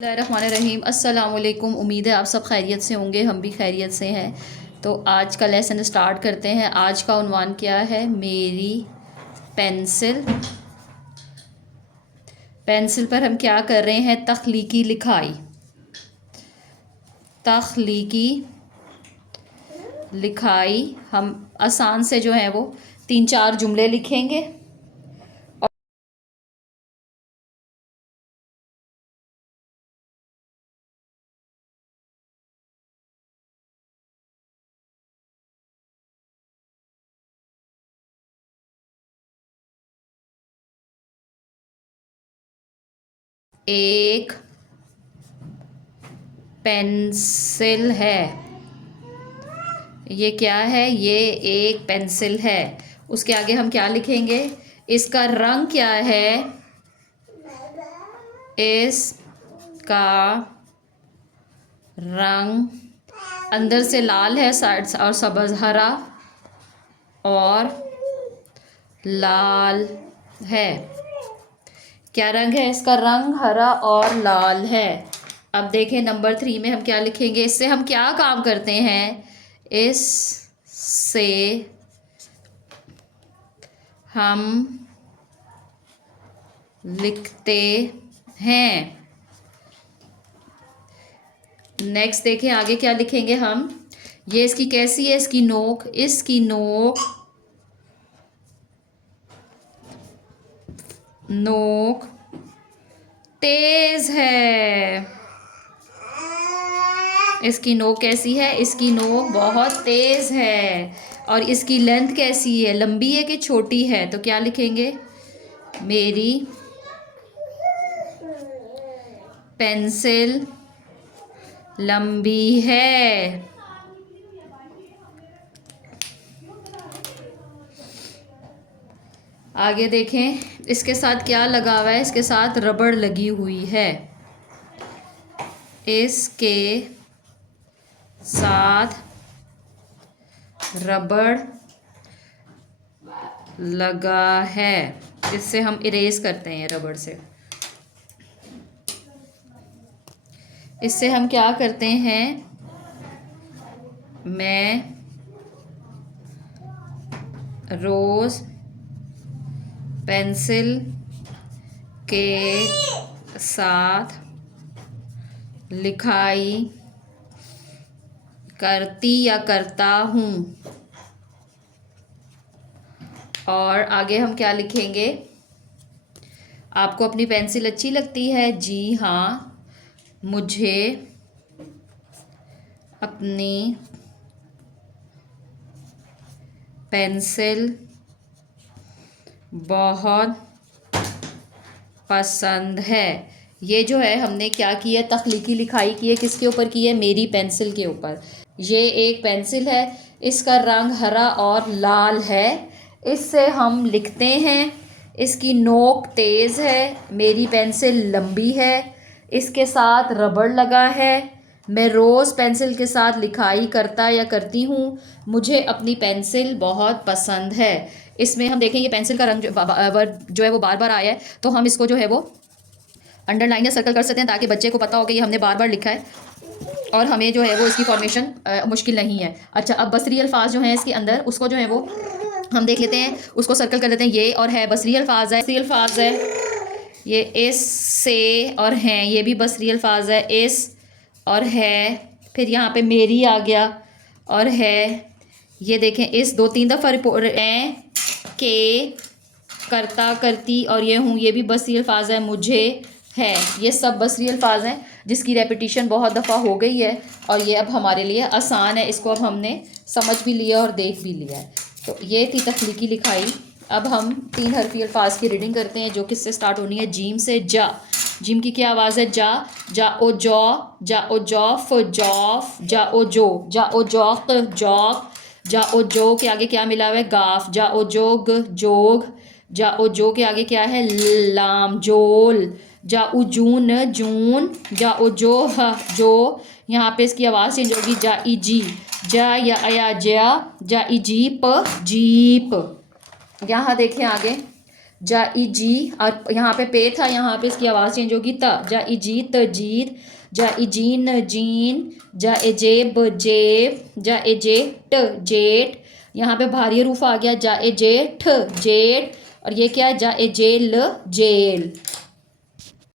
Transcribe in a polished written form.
रहीम अस्सलामुअलैकुम। उम्मीद है आप सब खैरियत से होंगे, हम भी खैरियत से हैं। तो आज का लेसन स्टार्ट करते हैं। आज का उन्वान क्या है? मेरी पेंसिल। पेंसिल पर हम क्या कर रहे हैं? तख्लीकी लिखाई। तख्लीकी लिखाई हम आसान से जो है वो 3-4 जुमले लिखेंगे। एक पेंसिल है। ये क्या है? ये एक पेंसिल है। उसके आगे हम क्या लिखेंगे? इसका रंग क्या है? इसका रंग अंदर से लाल है, साइड और सब्ज हरा और लाल है। क्या रंग है? इसका रंग हरा और लाल है। अब देखें नंबर 3 में हम क्या लिखेंगे। इससे हम क्या काम करते हैं? इससे हम लिखते हैं। नेक्स्ट देखें आगे क्या लिखेंगे हम। ये इसकी कैसी है? इसकी नोक। इसकी नोक तेज है। इसकी नोक कैसी है? इसकी नोक बहुत तेज है। और इसकी लेंथ कैसी है? लंबी है कि छोटी है? तो क्या लिखेंगे? मेरी पेंसिल लंबी है। आगे देखें इसके साथ क्या लगा हुआ है। इसके साथ रबड़ लगी हुई है। इसके साथ रबड़ लगा है। इससे हम इरेज करते हैं रबड़ से। इससे हम क्या करते हैं? मैं रोज़ पेंसिल के साथ लिखाई करती या करता हूँ। और आगे हम क्या लिखेंगे? आपको अपनी पेंसिल अच्छी लगती है? जी हाँ, मुझे अपनी पेंसिल बहुत पसंद है। ये जो है हमने क्या किया? तख्लीकी लिखाई की है। किसके ऊपर की है? मेरी पेंसिल के ऊपर। ये एक पेंसिल है। इसका रंग हरा और लाल है। इससे हम लिखते हैं। इसकी नोक तेज़ है। मेरी पेंसिल लंबी है। इसके साथ रबड़ लगा है। मैं रोज़ पेंसिल के साथ लिखाई करता या करती हूँ। मुझे अपनी पेंसिल बहुत पसंद है। इसमें हम देखें ये पेंसिल का रंग जो है वो बार बार आया है, तो हम इसको जो है वो अंडरलाइन या सर्कल कर सकते हैं ताकि बच्चे को पता हो कि ये हमने बार बार लिखा है और हमें जो है वो इसकी फॉर्मेशन मुश्किल नहीं है। अच्छा, अब बसरी अल्फाज जो हैं इसके अंदर, उसको जो है वो हम देख लेते हैं। उसको सर्कल कर देते हैं। ये और है बसरी अल्फाज है। बसरी अल्फाज है ये। इस से और हैं, ये भी बसरी अल्फाज है। इस और है, फिर यहाँ पे मेरी आ गया और है। ये देखें इस 2-3 दफ़ा के, करता करती और ये हूँ, ये भी बसरी अल्फाज है। मुझे है, ये सब बसरी अल्फाज हैं जिसकी रेपिटिशन बहुत दफ़ा हो गई है और ये अब हमारे लिए आसान है। इसको अब हमने समझ भी लिया और देख भी लिया है। तो ये थी तख्लीकी लिखाई। अब हम 3 हरफी अल्फाज की रीडिंग करते हैं जो किससे स्टार्ट होनी है? जीम से। जा। जिम की क्या आवाज़ है? जा। जा ओ जौ, जा ओ जौफ, जौफ। जा ओ जो, जा ओ जौक, जौक। जा ओ जो के आगे क्या मिला हुआ है? गाफ। जा ओ जोग, जोग। जा ओ जो के आगे क्या है? लाम, जोल। जा उ जून, जून। जा ओ जो ह, जो। यहाँ पे इसकी आवाज़ चेंज होगी। जा ई जी, जा या अया, जा। जा ई जीप, जीप। यहाँ देखें आगे जा ई जी, और यहाँ पे पे था, यहाँ पे इसकी आवाज़ चेंज होगी त, जा ई जी तजीद, जा ई जीन जीन, जा ए जेब जेब, जा ए जे ट जेट, यहाँ पे भारी रूफ आ गया, जा ए जे ठ जेट, और ये क्या है, जा ए जेल जेल।